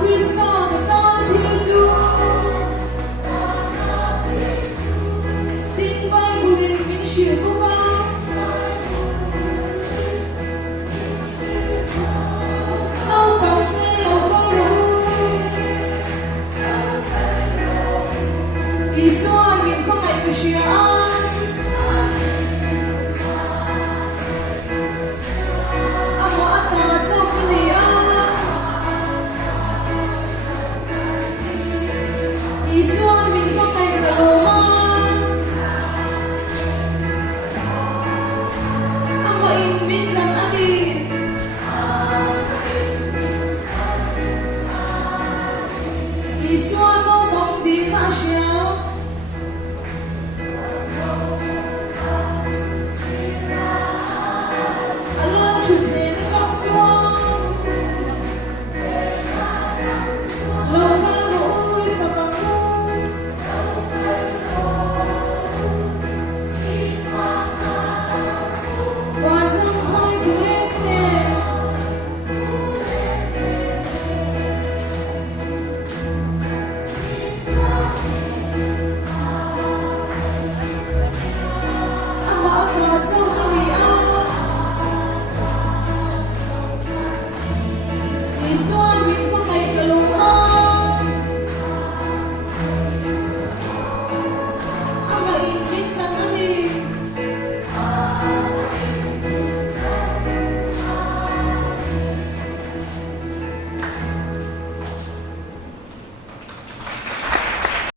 Krista the dawn thiên chúa tin vai buồn những chuyện của con đau bạc nghe lòng con ru kỳ xoa miền không lại của chia ai amo ta trong cái gì Iswan min pakai kaloma amain min lang adi Iswan no bang di ta siya